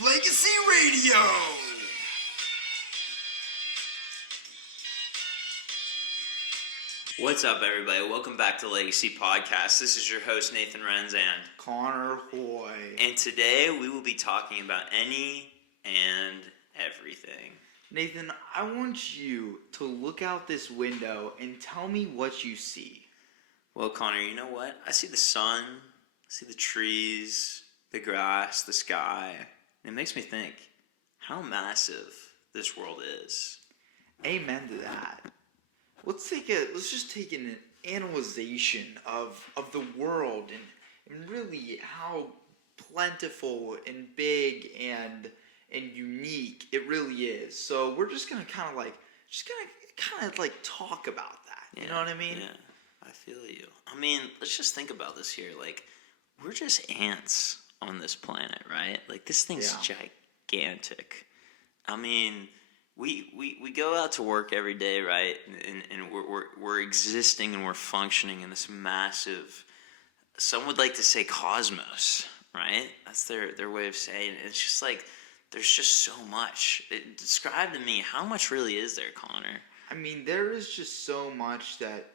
Legacy Radio. What's up, everybody? Welcome back to Legacy Podcast. This is your host, Nathan Renz, and Connor Hoy. And today we will be talking about any and everything. Nathan, I want you to look out this window and tell me what you see. Well, Connor, you know what? I see the sun, I see the trees, the grass, the sky. And it makes me think how massive this world is. Amen to that. Let's just take an analyzation of the world and really how plentiful and big and unique it really is. So we're just gonna kind of talk about that. You know what I mean? Yeah, I feel you. I mean, let's just think about this here. Like, we're just ants on this planet, right? Like, this thing's gigantic. I mean, we go out to work every day, right? And we're existing and we're functioning in this massive, some would like to say cosmos, right? That's their way of saying it. It's just like, there's just so much. Describe to me, how much really is there, Connor? I mean, there is just so much that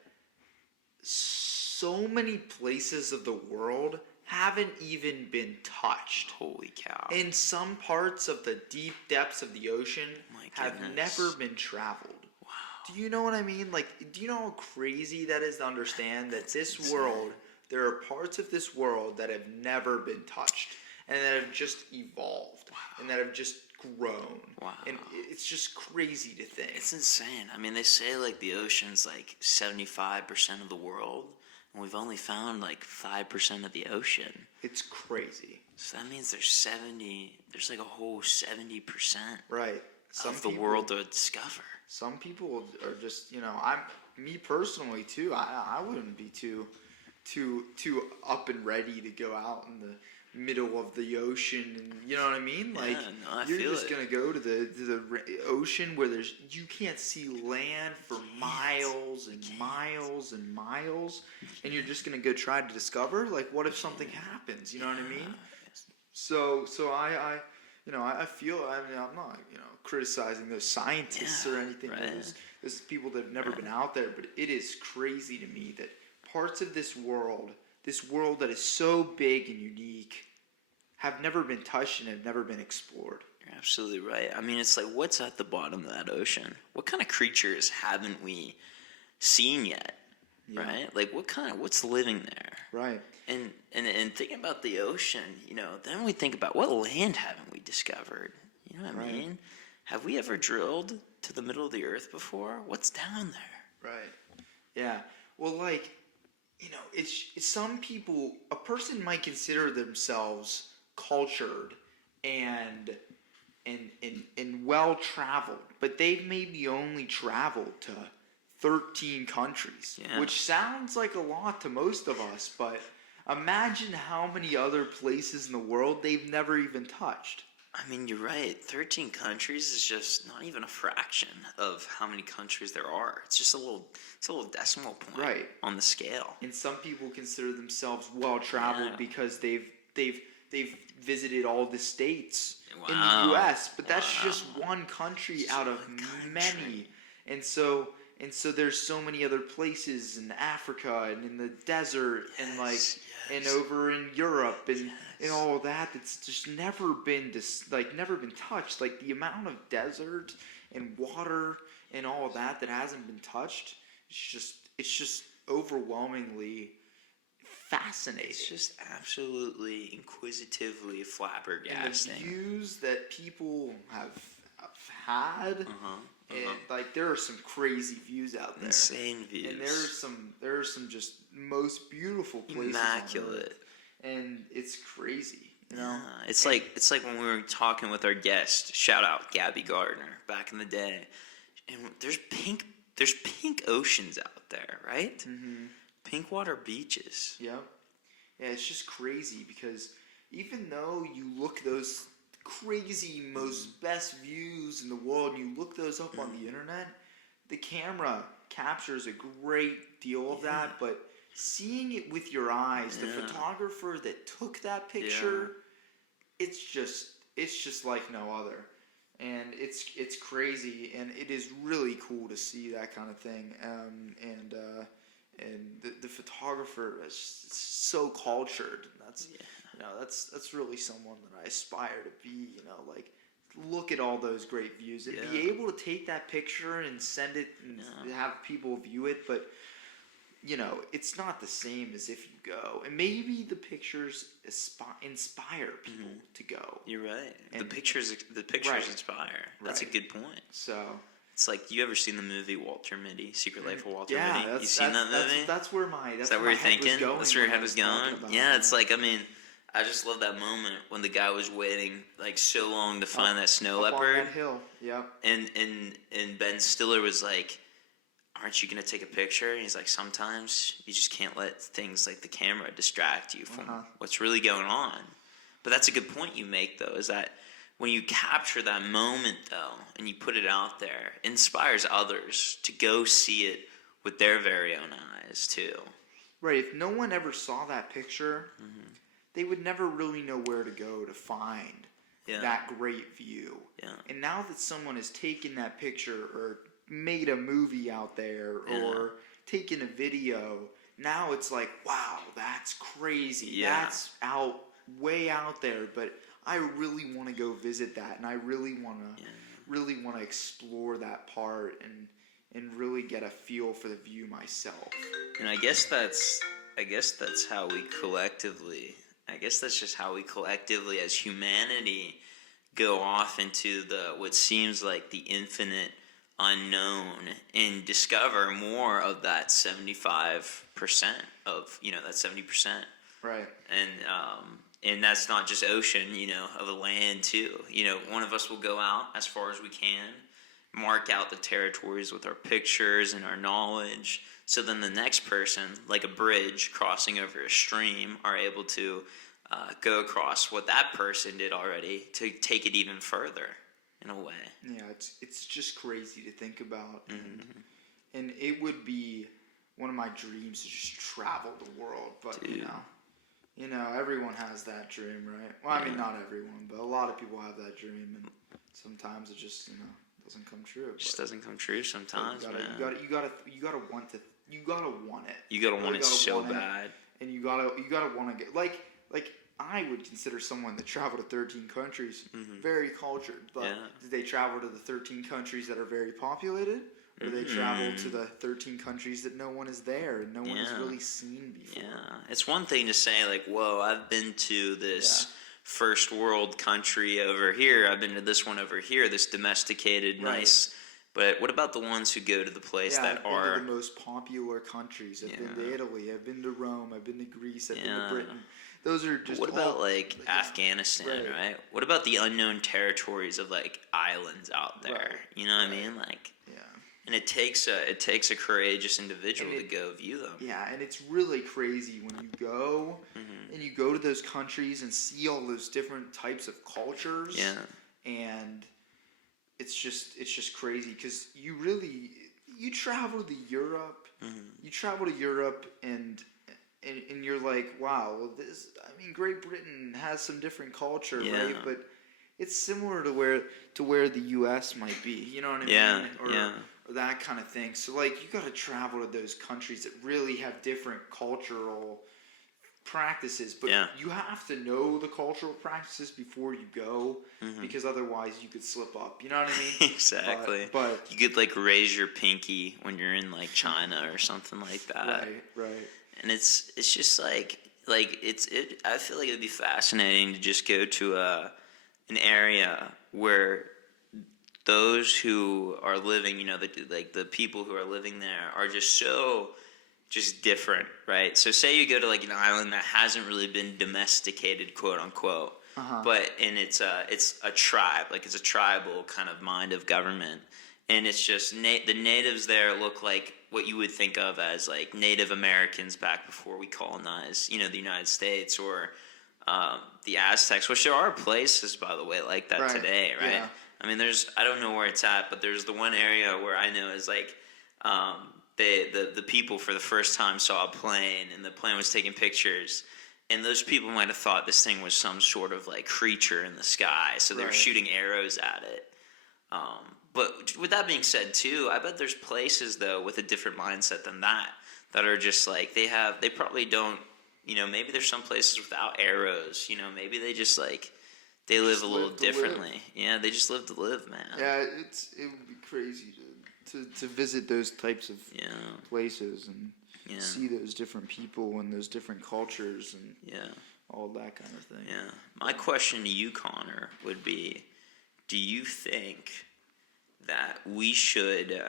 so many places of the world haven't even been touched. Holy cow. In some parts of the deep depths of the ocean have never been traveled. Wow. Do you know what I mean? Like, do you know how crazy that is to understand that this world, there are parts of this world that have never been touched and that have just evolved and that have just grown. Wow. And it's just crazy to think. It's insane. I mean, they say like the ocean's like 75% of the world, and we've only found like 5% of the ocean. It's crazy. So that means there's like a whole 70% right. of the world to discover. Some people are just, me personally too, I wouldn't be too up and ready to go out in the middle of the ocean, and you know what I mean? Like, you're just gonna go to the ocean where you can't see land for miles and miles and miles, and you're just gonna go try to discover. Like, what if something happens? You know what I mean? So I feel, I'm not criticizing those scientists or anything. Right. There's people that have never been out there, but it is crazy to me that parts of this world that is so big and unique, have never been touched and have never been explored. You're absolutely right. I mean, it's like, what's at the bottom of that ocean? What kind of creatures haven't we seen yet? Yeah. Right? Like, what's living there? Right. And thinking about the ocean, then we think about, what land haven't we discovered? You know what I mean? Have we ever drilled to the middle of the earth before? What's down there? Right. Yeah. Well, like, it's some people, a person might consider themselves cultured and well traveled, but they've maybe only traveled to 13 countries, which sounds like a lot to most of us, but imagine how many other places in the world they've never even touched. I mean, you're right. 13 countries is just not even a fraction of how many countries there are. It's just a little decimal point on the scale. And some people consider themselves well-traveled because they've visited all the states in the U.S., but that's just one country out of many. And so there's so many other places in Africa and in the desert and over in Europe and all of that that's just never been touched. Like, the amount of desert and water and all of that hasn't been touched, it's just overwhelmingly fascinating. It's just absolutely inquisitively flabbergasting. And the views that people have had. And like, there are some crazy views out there. Insane views. And there are some just most beautiful places. Immaculate. And it's crazy. Yeah. It's like when we were talking with our guest, shout out Gabby Gardner, back in the day. And there's pink oceans out there, right? Mm-hmm. Pink water beaches. Yep. Yeah, it's just crazy because even though you look those crazy, most best views in the world, and you look those up on the internet, the camera captures a great deal of that, but seeing it with your eyes, the photographer that took that picture, it's it's just like no other. And it's crazy, and it is really cool to see that kind of thing. And the photographer is so cultured. And that's really someone that I aspire to be. Like, look at all those great views and be able to take that picture and send it and have people view it. But it's not the same as if you go. And maybe the pictures inspire people to go. You're right. And the pictures inspire. That's a good point. So it's like, you ever seen the movie Walter Mitty, Secret Life of Walter Mitty? You seen that movie? That's where my Is that where you're thinking? That's where your head was going? Yeah, it's like, I just love that moment when the guy was waiting like so long to find that snow leopard. On that hill. Yep. And Ben Stiller was like, aren't you going to take a picture? And he's like, sometimes you just can't let things like the camera distract you from what's really going on. But that's a good point you make, though, is that when you capture that moment, though, and you put it out there, it inspires others to go see it with their very own eyes, too. Right. If no one ever saw that picture, they would never really know where to go to find that great view. Yeah. And now that someone has taken that picture or made a movie out there or taken a video, now it's like, wow, that's crazy. That's way out there, but I really want to go visit that, and I really want to explore that part and really get a feel for the view myself. And I guess that's how we collectively, that's just how we collectively as humanity go off into what seems like the infinite unknown and discover more of that 75% of, that 70%. Right. And that's not just ocean, of the land too. One of us will go out as far as we can, mark out the territories with our pictures and our knowledge. So then the next person, like a bridge crossing over a stream, are able to go across what that person did already to take it even further. In a way. Yeah, it's just crazy to think about, and it would be one of my dreams to just travel the world. But Dude. Everyone has that dream, right? Well, I mean, not everyone, but a lot of people have that dream, and sometimes it just doesn't come true. It just doesn't come true sometimes, man. You gotta want it. You gotta want it so bad, and you gotta want to get like. I would consider someone that traveled to 13 countries very cultured, but did they travel to the 13 countries that are very populated, or do they travel to the 13 countries that no one is there and no one has really seen before? Yeah, it's one thing to say like, whoa, I've been to this first world country over here, I've been to this one over here, this domesticated, nice. But what about the ones who go to the place that I've are been to the most popular countries? I've been to Italy, I've been to Rome, I've been to Greece, I've been to Britain. Those are just. What about Afghanistan, right? What about the unknown territories of like islands out there? Right. You know what I mean? Like, and it takes a courageous individual to go view them. Yeah, and it's really crazy when you go and you go to those countries and see all those different types of cultures. Yeah, and it's just crazy because you travel to Europe, and you're like, wow, well, Great Britain has some different culture, right? But it's similar to where the U.S. might be, you know what I mean? Or that kind of thing. So, like, you got to travel to those countries that really have different cultural practices, but you have to know the cultural practices before you go, because otherwise you could slip up. You know what I mean? Exactly. But you could like raise your pinky when you're in like China or something like that. Right. And it's just like I feel like it'd be fascinating to just go to an area where those who are living, the people who are living there are just so different, right? So say you go to like an island that hasn't really been domesticated, quote unquote, but it's a tribe, like it's a tribal kind of mind of government, and it's just the natives there look like what you would think of as like Native Americans back before we colonized, the United States, or the Aztecs, which there are places, by the way, like that today, right? Yeah. I mean, I don't know where it's at, but there's the one area where I know is like, the people for the first time saw a plane, and the plane was taking pictures, And those people might have thought this thing was some sort of like creature in the sky, so they were shooting arrows at it. But with that being said, too, I bet there's places though with a different mindset than that are just like they probably don't. Maybe there's some places without arrows. Maybe they just like they live a little differently. Yeah, they just live to live, man. Yeah, it would be crazy to visit those types of places and see those different people and those different cultures and all that kind of thing. Yeah. My question to you, Connor, would be, do you think that we should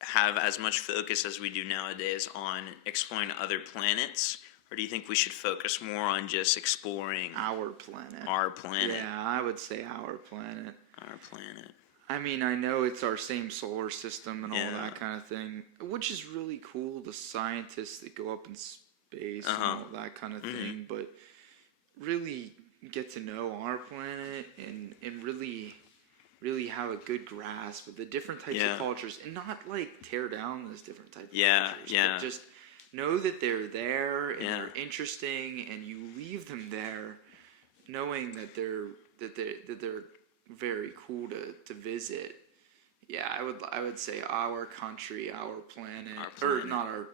have as much focus as we do nowadays on exploring other planets, or do you think we should focus more on just exploring our planet? Our planet. Yeah, I would say our planet. Our planet. I mean, I know it's our same solar system and all that kind of thing, which is really cool, the scientists that go up in space and all that kind of thing, but really get to know our planet and really have a good grasp of the different types of cultures and not like tear down those different types of cultures. But just know that they're there and they're interesting, and you leave them there knowing that they're very cool to visit. Yeah, I would say our country, our planet, or not our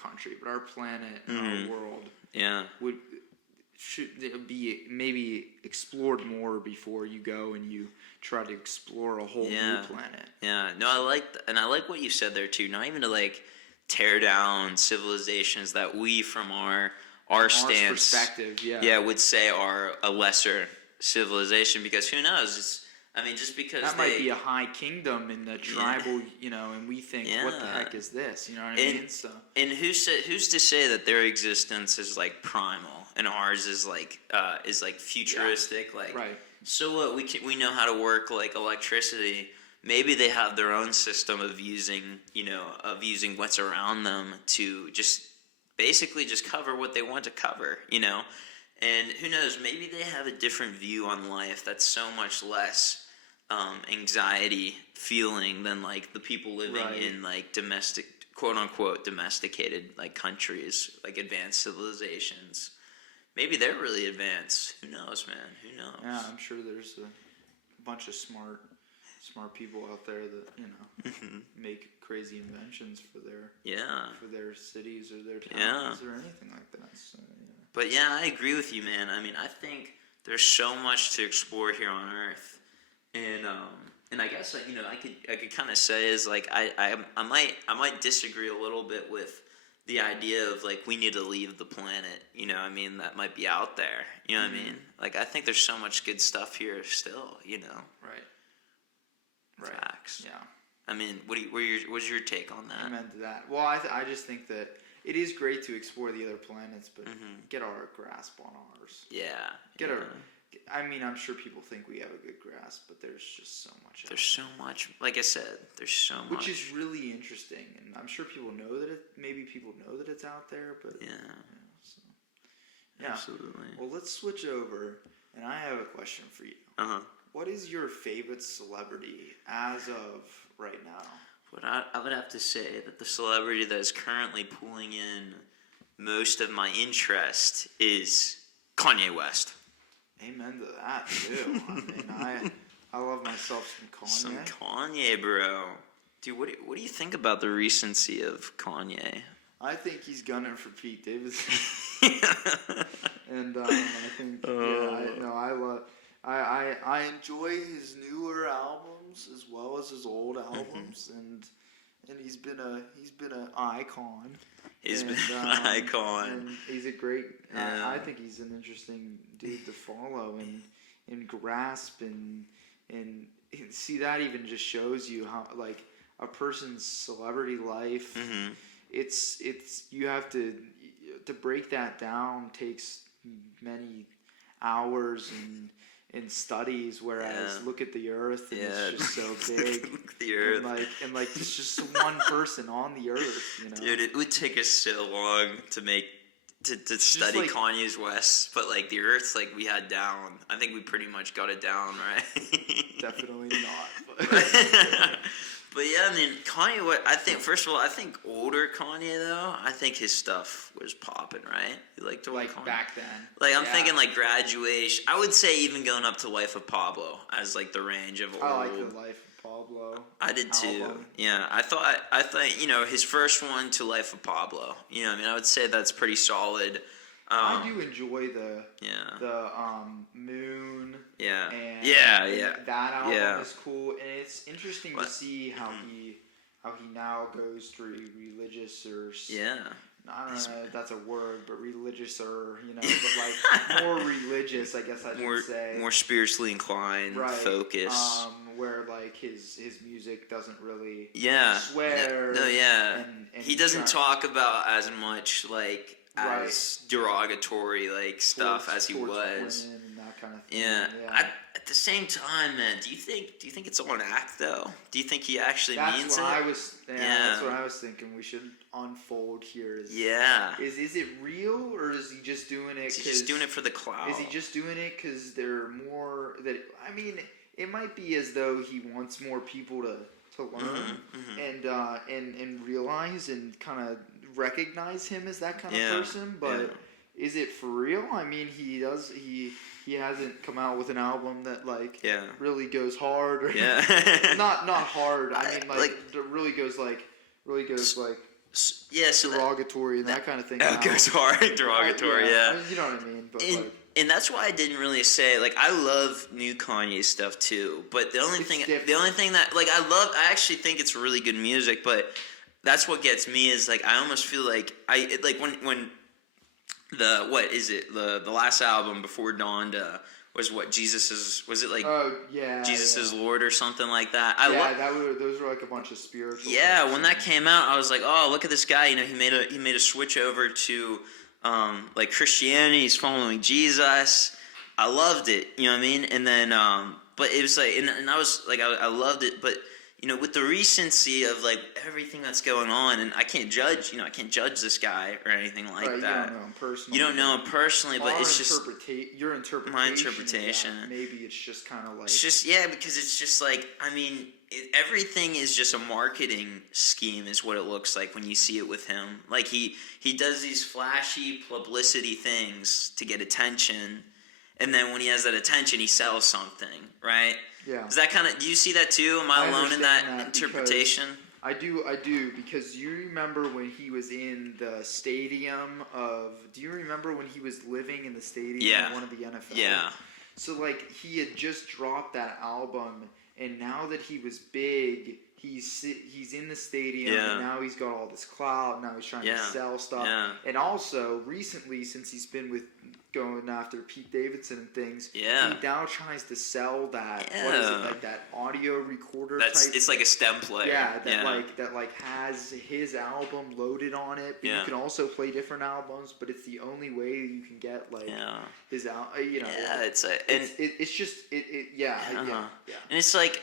country, but our planet and our world. Yeah, should be maybe explored more before you go and you try to explore a whole new planet. Yeah, no, I like what you said there too. Not even to like tear down civilizations that we from our stance perspective, would say are a lesser civilization, because who knows? Just because that might be a high kingdom in the tribal, and we think, what the heck is this? You know what I mean? So, and who's to say that their existence is like primal and ours is like futuristic? Right. So what? We know how to work like electricity. Maybe they have their own system of using what's around them to just basically just cover what they want to cover. And who knows, maybe they have a different view on life that's so much less anxiety feeling than like the people living in like domestic, quote unquote, domesticated like countries, like advanced civilizations. Maybe they're really advanced. Who knows, man? Who knows? Yeah, I'm sure there's a bunch of smart people out there that make crazy inventions for their cities or their towns or anything like that. So, But I agree with you, man. I think there's so much to explore here on Earth, and I guess I could kind of say is like I might disagree a little bit with the idea of like we need to leave the planet. That might be out there. You know what I mean? Like I think there's so much good stuff here still. Right. Facts. Yeah. What's your take on that? Amen to that. Well, I just think that it is great to explore the other planets, but get our grasp on ours. Yeah. I'm sure people think we have a good grasp, but there's just so much. There's so much. Like I said, there's so much. Which is really interesting, and I'm sure people know that it's out there, but absolutely. Well, let's switch over, and I have a question for you. What is your favorite celebrity as of right now? But I would have to say that the celebrity that is currently pulling in most of my interest is Kanye West. Amen to that, too. I love myself some Kanye. Some Kanye, bro. Dude, what do you think about the recency of Kanye? I think he's gunning for Pete Davidson. And I think, I enjoy his newer albums as well as his old albums, and he's been an icon. He's been an icon. And he's a great. I think he's an interesting dude to follow and grasp and see, that even just shows you how like a person's celebrity life. It's you have to break that down takes many hours and studies, whereas look at the Earth and it's just so big. Look at the Earth. And it's just one person on the Earth, Dude, it would take us so long to study like, Kanye's West, but like the Earth, like we had down. I think we pretty much got it down, right? Definitely not. But yeah, I mean, Kanye, I think, first of all, I think older Kanye, though, I think his stuff was popping, right? You liked older Kanye? Back then. Like, I'm thinking, like, Graduation. I would say even going up to Life of Pablo as, like, the range of old. I like the Life of Pablo. I did, too. Album. Yeah, I thought, you know, his first one to Life of Pablo. You know, I mean, I would say that's pretty solid. I do enjoy the Moon. Yeah. And that album is cool, and it's interesting to see how he now goes through religious or I don't know if that's a word, but religious or but like more religious, I guess I should say. More spiritually inclined, focus. Where like his music doesn't really swear. No, and he doesn't talk about as much like as derogatory like stuff as he was. And that kind of thing. Yeah. At the same time, man, do you think it's all an act though? Do you think he actually means it? That's what I was thinking. We should unfold here. Is it real, or is he just doing it? Is he just doing it for the clout? Is he just doing it because there are more that? I mean, it might be as though he wants more people to learn and realize and kind of recognize him as that kind of person, but is it for real? I mean, he hasn't come out with an album that like really goes hard or not hard. I mean like really goes derogatory and that kind of thing. It goes hard, derogatory, I mean, you know what I mean? But and that's why I didn't really say like I love new Kanye stuff too. But the only thing that like I actually think it's really good music. But that's what gets me is like I almost feel like when the last album before Donda was Jesus is Lord or something like that. Those were like a bunch of spiritual. Yeah, when that came out, I was like, oh, look at this guy. You know, he made a switch over to like Christianity. He's following Jesus. I loved it. You know what I mean? And then, but it was like, and I was like, I loved it, but. You know, with the recency of like everything that's going on, and I can't judge this guy or anything like that. You don't know him personally, but it's just your interpretation. My interpretation. Maybe it's just kind of like. It's just because it's just like I mean, everything is just a marketing scheme, is what it looks like when you see it with him. Like he does these flashy publicity things to get attention, and then when he has that attention, he sells something, right? Yeah. Is that kind of? Do you see that too? Am I alone in that interpretation? I do, because you remember when he was in the stadium of. Do you remember when he was living in the stadium of one of the NFL? Yeah. So like he had just dropped that album, and now that he was big, he's in the stadium, and now he's got all this clout. Now he's trying to sell stuff, and also recently, since he's been going after Pete Davidson and things, he now tries to sell that what is it, like that audio recorder type. It's like a stem player. That has his album loaded on it. But you can also play different albums, but it's the only way you can get like his album. It's just. And it's like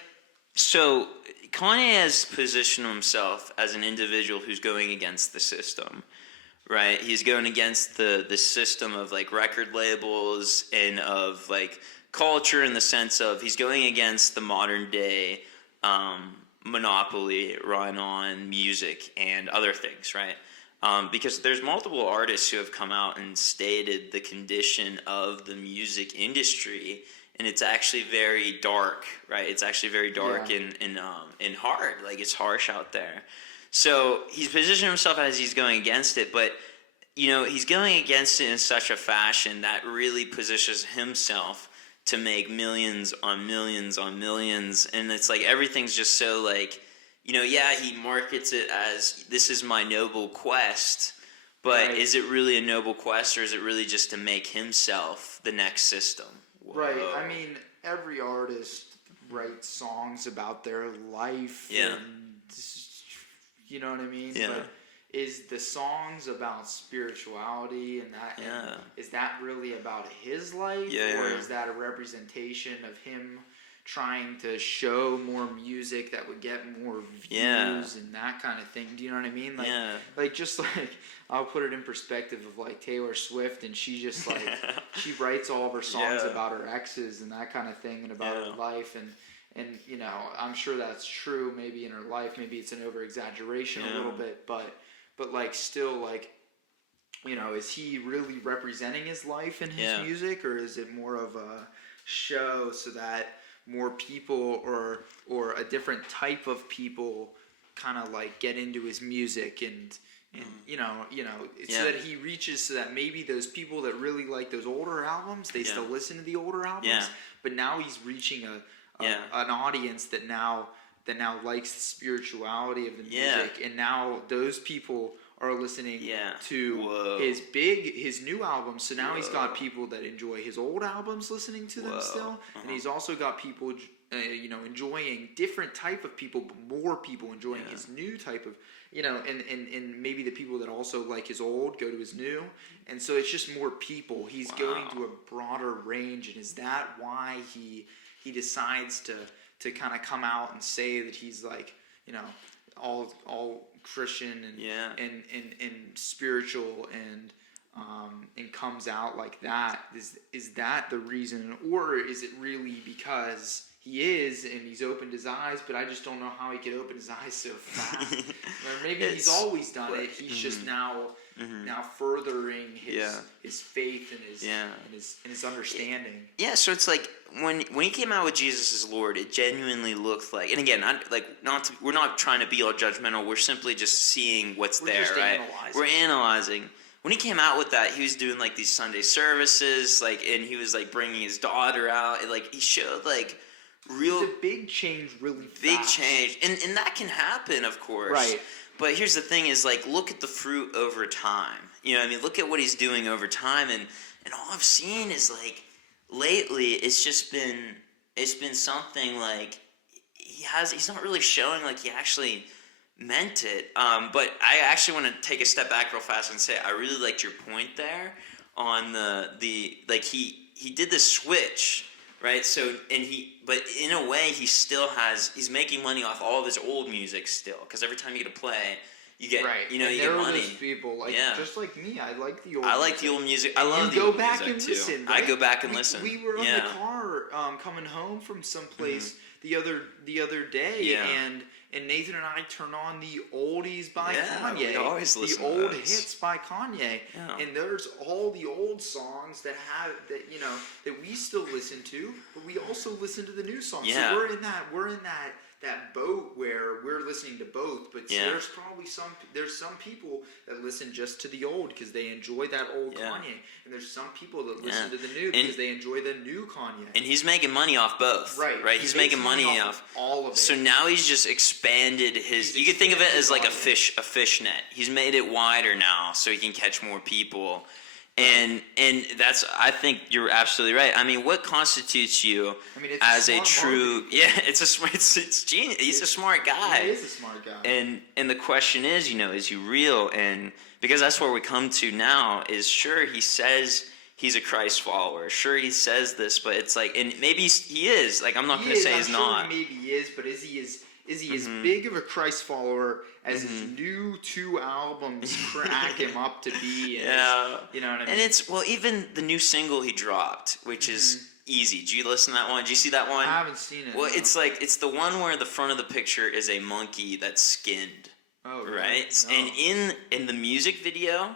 so Kanye has positioned himself as an individual who's going against the system. Right, he's going against the system of like record labels and of like culture in the sense of he's going against the modern day monopoly run on music and other things, right? Because there's multiple artists who have come out and stated the condition of the music industry, and it's actually very dark, right? It's actually very dark and hard, like it's harsh out there. So he's positioned himself as he's going against it, but he's going against it in such a fashion that really positions himself to make millions on millions on millions, and it's like everything's just so like, he markets it as this is my noble quest, but is it really a noble quest, or is it really just to make himself the next system? Whoa. Right. I mean, every artist writes songs about their life. Yeah. And, you know what I mean? Yeah. But is the songs about spirituality and that? Yeah. Is that really about his life? Yeah. Or is that a representation of him trying to show more music that would get more views and that kind of thing? Do you know what I mean? Like just like I'll put it in perspective of like Taylor Swift, and she just like she writes all of her songs about her exes and that kind of thing, and about her life, and you know, I'm sure that's true maybe in her life. Maybe it's an over-exaggeration a little bit, but like still, like, you know, is he really representing his life in his music, or is it more of a show so that more people or a different type of people kind of like get into his music and you know so that he reaches, so that maybe those people that really like those older albums, they still listen to the older albums, but now he's reaching an audience that now likes the spirituality of the music, and now those people are listening to his new album. So now he's got people that enjoy his old albums listening to them still, and he's also got people enjoying different type of people, but more people enjoying his new type of, you know, and maybe the people that also like his old go to his new, and so it's just more people. He's going to a broader range, and is that why he decides to kind of come out and say that he's like, you know, all Christian and spiritual and comes out like that? Is that the reason, or is it really because he is and he's opened his eyes, but I just don't know how he could open his eyes so fast? Or maybe he's always done it. He's just now furthering his faith and his understanding. Yeah, so it's like when he came out with Jesus as Lord, it genuinely looked like, and again, we're not trying to be all judgmental. We're simply just seeing what's there, right? We're analyzing. When he came out with that, he was doing like these Sunday services, like, and he was like bringing his daughter out, and like he showed like real. It's a big change, really fast. Big change, and that can happen, of course, right? But here's the thing: is like, look at the fruit over time. You know what I mean? Look at what he's doing over time, and all I've seen is like lately, it's been something like he's not really showing like he actually meant it. But I actually want to take a step back real fast and say I really liked your point there on the like he did the switch, right? So but in a way he's making money off all of his old music still, because every time you get a play, you get you get money. Those people just like me. I like the old. I like the old music. I love the old music too. Listen, right? I go back and listen. We were on the car coming home from someplace the other day, and Nathan and I turned on the oldies by Kanye. We always listen the to old those hits by Kanye, and there's all the old songs that we still listen to, but we also listen to the new songs. Yeah. So we're in that boat where we're listening to both, but there's probably some people that listen just to the old because they enjoy that old Kanye, and there's some people that listen to the new because they enjoy the new Kanye. And he's making money off both, right? He's making money off all of it. So now he's just expanded his. You could think of it as like a fish net. He's made it wider now so he can catch more people. And that's, I think you're absolutely right. I mean, what constitutes you as a true? Market. Yeah, it's genius. He's a smart guy. He is a smart guy. And the question is, is he real? And because that's where we come to now is, sure, he says he's a Christ follower. Sure, he says this, but it's like, and maybe he is. Like, I'm not going to say he's not. Maybe he is, but is he as big of a Christ follower as his new 2 albums crack him up to be? You know what I mean? And it's, even the new single he dropped, which is Easy. Did you listen to that one? Did you see that one? I haven't seen it. Well, no. It's the one where the front of the picture is a monkey that's skinned. Oh, right? No. And in the music video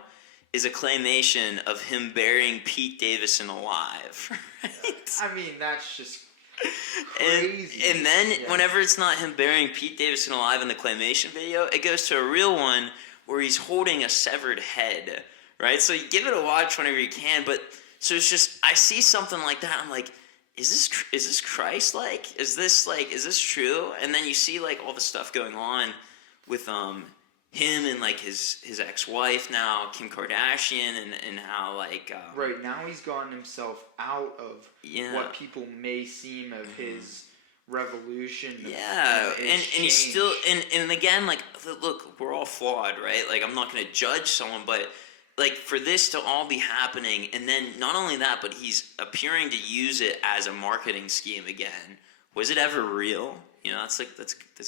is a claymation of him burying Pete Davidson alive. Right? I mean, that's just crazy. And then whenever it's not him burying Pete Davidson alive in the claymation video, it goes to a real one where he's holding a severed head, right? So you give it a watch whenever you can, but so it's just, I see something like that, I'm like, is this Christ-like? Is this true? And then you see like all the stuff going on with him and like his ex-wife now, Kim Kardashian, and how like right now he's gotten himself out of what people may seem of his revolution. And he's still and again, like, look, we're all flawed, right? Like, I'm not going to judge someone, but like, for this to all be happening, and then not only that, but he's appearing to use it as a marketing scheme again. Was it ever real? That's a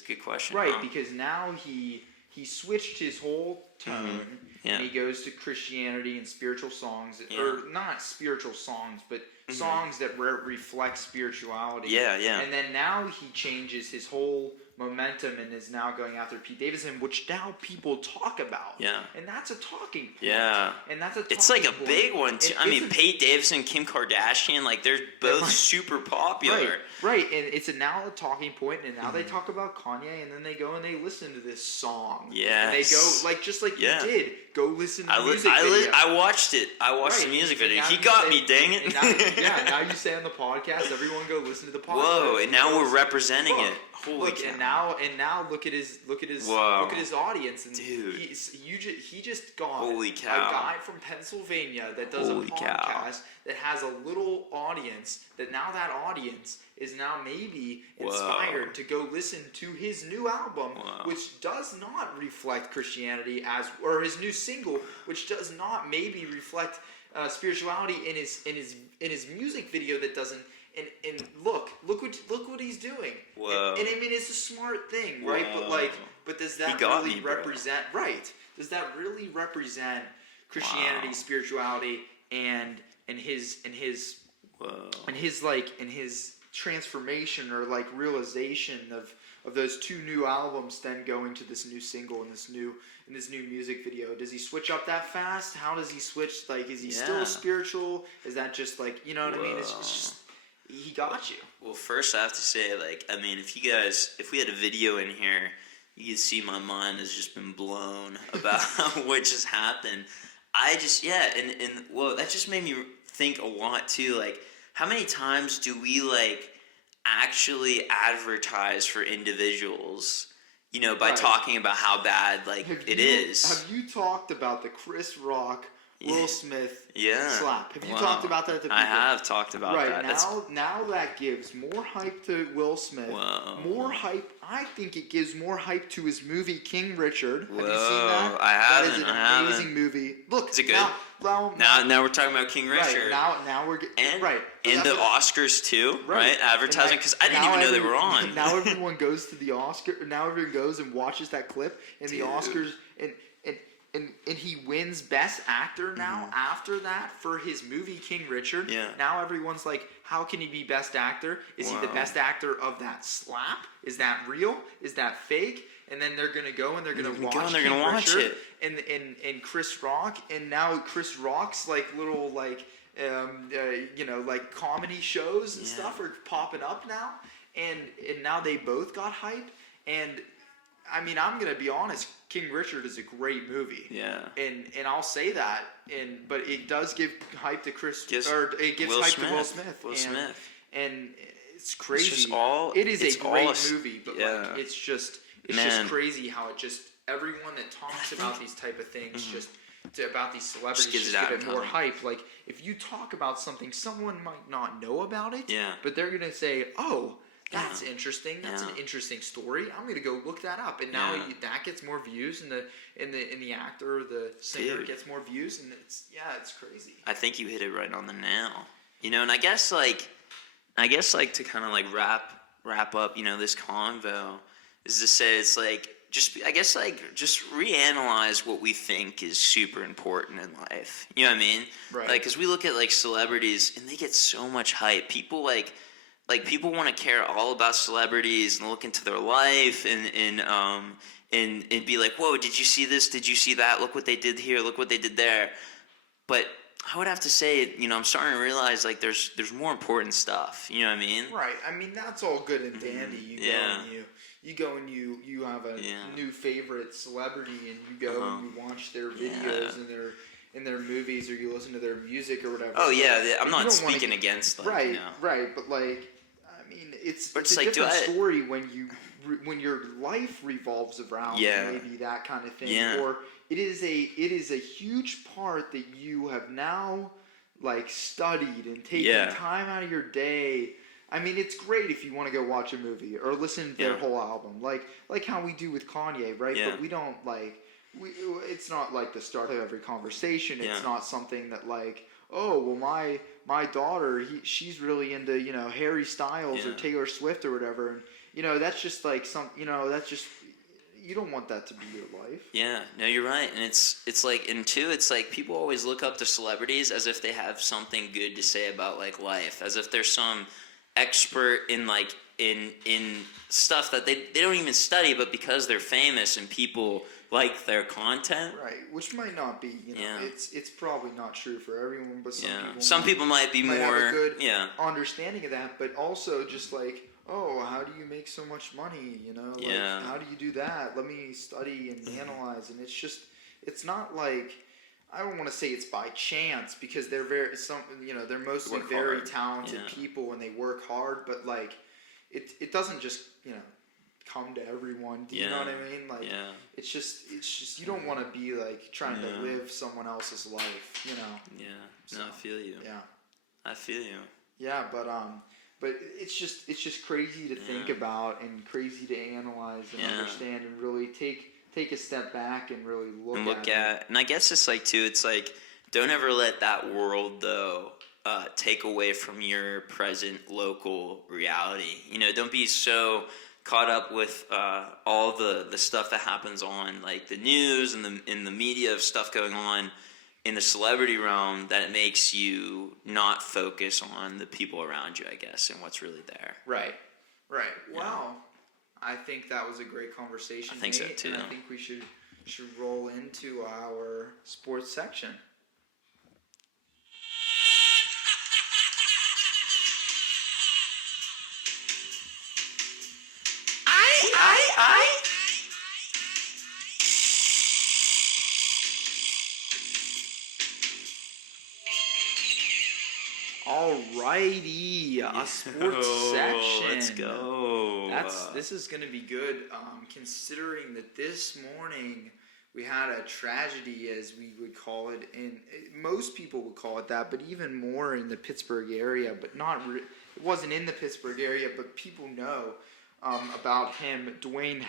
good question. Right, because now he he switched his whole tone, and he goes to Christianity and spiritual songs, or not spiritual songs, but songs that reflect spirituality. Yeah, yeah. And then now he changes his whole momentum and is now going after Pete Davidson, which now people talk about. Yeah. And that's a talking point. Yeah. And that's a talking It's like a point. big one, too. I mean, Pete Davidson, Kim Kardashian, like, they're both super popular. Right. And it's now a talking point, and now they talk about Kanye, and then they go and they listen to this song. Yeah. And they go, like, just like you did, go listen to the music video. I watched it. I watched the music video. He got me, dang it. Now you say on the podcast, everyone go listen to the podcast. Whoa, and now we're representing it. Holy cow. And now look at his audience, and dude, he just got holy cow. a guy from Pennsylvania that does a podcast that has a little audience. That now that audience is now maybe inspired to go listen to his new album, which does not reflect Christianity or his new single, which does not maybe reflect spirituality in his music video that doesn't. And look what he's doing. Whoa. And I mean, it's a smart thing, right? But does that really represent? Right? Does that really represent Christianity, spirituality, and his transformation or like realization of those two new albums, then going to this new single and this new music video? Does he switch up that fast? How does he switch? Like, is he still spiritual? Is that just like, you know what I mean? It's just. He got you. Well, first I have to say, like, I mean, if we had a video in here, you could see my mind has just been blown about what just happened. Well, that just made me think a lot too. Like, how many times do we like actually advertise for individuals? You know, by talking about how bad it is. Have you talked about the Chris Rock? Will Smith slap. Have you talked about that to people? I have talked about that. Right, now that gives more hype to Will Smith. Whoa. More hype. I think it gives more hype to his movie King Richard. Whoa. Have you seen that? I haven't. That is an amazing movie. Look, is it good? Now we're talking about King Richard. Right, now we're getting... And the Oscars too, right? Advertising, because I didn't even know they were on. Now everyone goes to the Oscar. Now everyone goes and watches that clip in the Oscars, and he wins Best Actor now after that for his movie King Richard. Yeah. Now everyone's like, how can he be Best Actor? Is he the best actor of that slap? Is that real? Is that fake? And then they're gonna go and they're gonna watch King Richard and Chris Rock, and now Chris Rock's like little like like comedy shows and stuff are popping up now, and now they both got hype. And I mean, I'm gonna be honest, King Richard is a great movie. Yeah. And I'll say that. But it does give hype to Will Smith. And it's crazy. It's just it is a great movie, but it's just crazy how everyone that talks about these type of things about these celebrities just give it more hype. Like, if you talk about something, someone might not know about it, but they're gonna say, "Oh, that's interesting. That's an interesting story. I'm gonna go look that up." And now that gets more views, and the actor or the singer gets more views, and it's crazy. I think you hit it right on the nail. You know, and I guess to kind of like wrap up, this convo is to say it's like just reanalyze what we think is super important in life. You know what I mean? Right. Like, because we look at like celebrities and they get so much hype. People like people want to care all about celebrities and look into their life and be like, whoa, did you see this? Did you see that? Look what they did here. Look what they did there. But I would have to say, I'm starting to realize like there's more important stuff. You know what I mean? Right. I mean, that's all good and dandy. You go and you have a new favorite celebrity, and you go and you watch their videos and their movies, or you listen to their music or whatever. Oh yeah, I'm not speaking against right. But like, I mean, it's a like, different story when your life revolves around maybe that kind of thing, or it is a huge part that you have now like studied and taken time out of your day. I mean, it's great if you want to go watch a movie or listen to their whole album, like how we do with Kanye, right? But we don't it's not like the start of every conversation. It's not something that like, oh, well, my daughter, she's really into Harry Styles or Taylor Swift or whatever, and that's just like that's just you don't want that to be your life. Yeah, no, you're right, and it's like, and two, it's like people always look up to celebrities as if they have something good to say about like life, as if they're some expert in like in stuff that they don't even study, but because they're famous and people like their content. Right, which might not be, it's probably not true for everyone, but some people might be more have a good understanding of that, but also just like, oh, how do you make so much money? How do you do that? Let me study and analyze, and it's not like, I don't want to say it's by chance, because they're they're mostly very talented people and they work hard, but like it doesn't just come to everyone. Do you know what I mean? Like it's just you don't want to be like trying to live someone else's life, Yeah. So, no, I feel you. Yeah. I feel you. Yeah, but it's just crazy to think about and crazy to analyze and understand and really take a step back and really look at it. And I guess it's like too, it's like, don't ever let that world though take away from your present local reality. Don't be so caught up with all the stuff that happens on like the news and in the media of stuff going on in the celebrity realm that it makes you not focus on the people around you, I guess, and what's really there. Right. Wow. I think that was a great conversation. I think so too. And I think we should roll into our sports section. I. Alrighty, a sports section. Let's go. This is gonna be good. Considering that this morning we had a tragedy, as we would call it, and most people would call it that, but even more in the Pittsburgh area. But it wasn't in the Pittsburgh area, but people know about him. Dwayne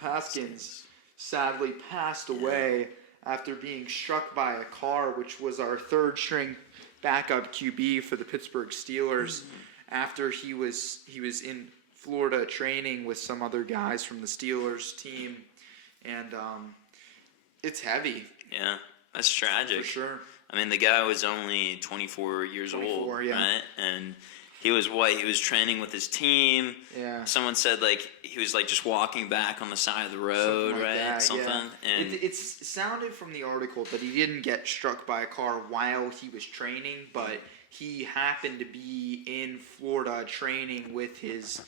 Haskins sadly passed away after being struck by a car, which was our third string backup QB for the Pittsburgh Steelers, after he was in Florida training with some other guys from the Steelers team, and it's heavy. Yeah, that's tragic. For sure. I mean, the guy was only 24 years old, right? And he was He was training with his team. Yeah. Someone said like he was like just walking back on the side of the road, something like right? That, something. Yeah. And it sounded from the article that he didn't get struck by a car while he was training, but he happened to be in Florida training with his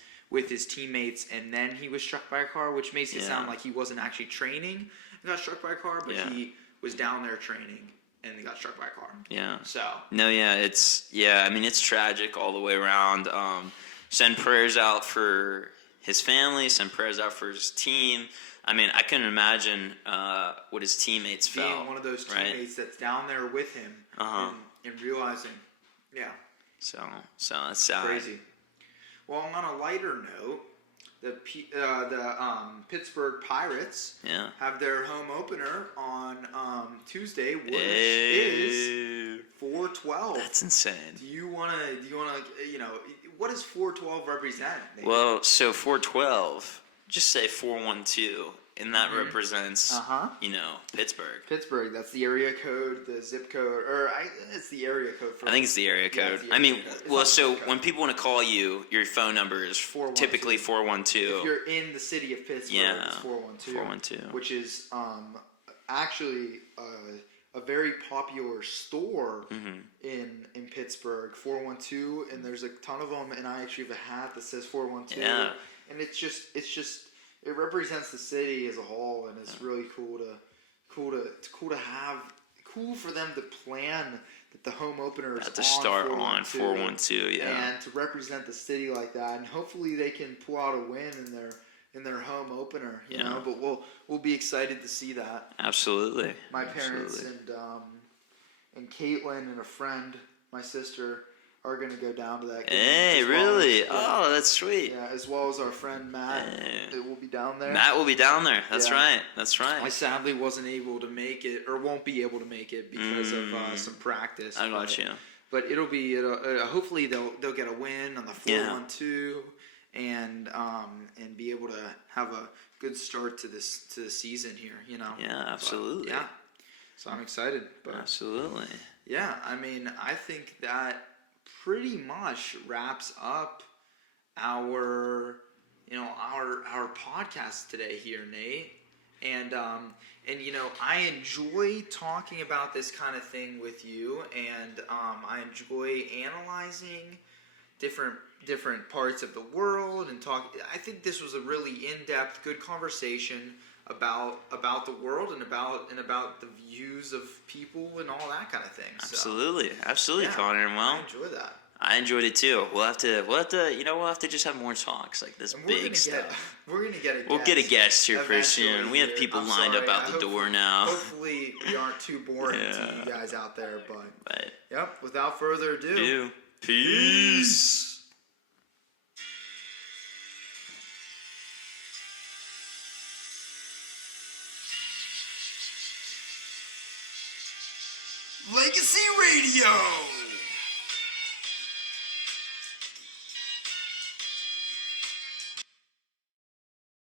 teammates, and then he was struck by a car, which makes it sound like he wasn't actually training and got struck by a car, but he was down there training and he got struck by a car. Yeah. So. No, I mean, it's tragic all the way around. Send prayers out for his family. Send prayers out for his team. I mean, I couldn't imagine what his teammates felt. Being one of those teammates that's down there with him and realizing, So that's sad. Crazy. Well, on a lighter note, the Pittsburgh Pirates have their home opener on Tuesday, which is 4/12. That's insane. Do you wanna what does 4/12 represent? Maybe? Well, so 4/12, just say 412, and that represents Pittsburgh. Pittsburgh, that's the area code, the zip code, it's the area code. I think it's the area code. I mean, when people want to call you, your phone number is typically 412. If you're in the city of Pittsburgh, it's 412. 412. Which is actually a very popular store in Pittsburgh, 412, and there's a ton of them, and I actually have a hat that says 412. Yeah. And it's just it represents the city as a whole, and it's really cool for them to plan that the home opener is to start on 412, and to represent the city like that, and hopefully they can pull out a win in their home opener, you know. But we'll be excited to see that. Absolutely. My parents and Caitlin and a friend, my sister, are going to go down to that game. Hey, really? Oh, that's sweet. Yeah, as well as our friend Matt. It will be down there. Matt will be down there. That's right. I sadly wasn't able to make it, or won't be able to make it because of some practice. I got you. But it'll be hopefully they'll get a win on the 4-1-2, and be able to have a good start to the season here. Yeah, absolutely. But, yeah. So I'm excited. But absolutely. Yeah, I mean, I think that pretty much wraps up our podcast today here, Nate. And I enjoy talking about this kind of thing with you, and I enjoy analyzing different parts of the world and talk. I think this was a really in-depth, good conversation about the world and about the views of people and all that kind of thing. Absolutely, yeah, Connor. Well, I enjoy that. I enjoyed it too. We'll have to just have more talks like this big stuff. We're gonna get a guest. We'll get a guest here pretty soon. We have people lined up out the door now. Hopefully we aren't too boring to you guys out there, but yep. Without further ado, peace. Legacy Radio.